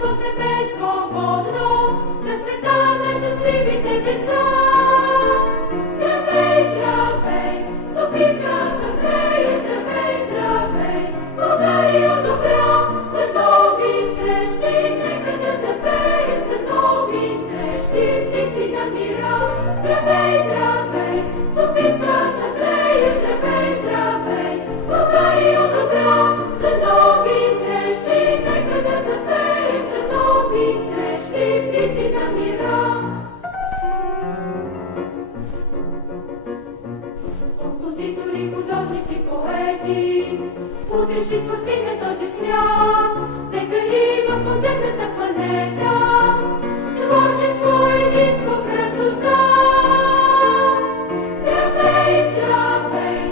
по тебе свободно, на света на щастливите деца. Здравей, здравей, Софийска асамблея, здравей, здравей, България добра, за нови срещи, нека да запеем за нови срещи, птици на мира. Здравей, здравей, Софийска асамблея, здравей, здравей, България добра, за нови срещи, нека да запеем за нови срещи, птици на мира. Композитори, художници, поети, будещи творци на този свят, нека има по земната планета творчество, единство, красота. Здравей, здравей,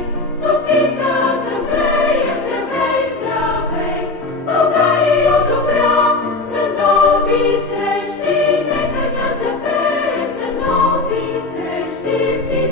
Софийска асамблея, здравей, здравей, България добра, за нови срещи, нека да запеем за нови срещи.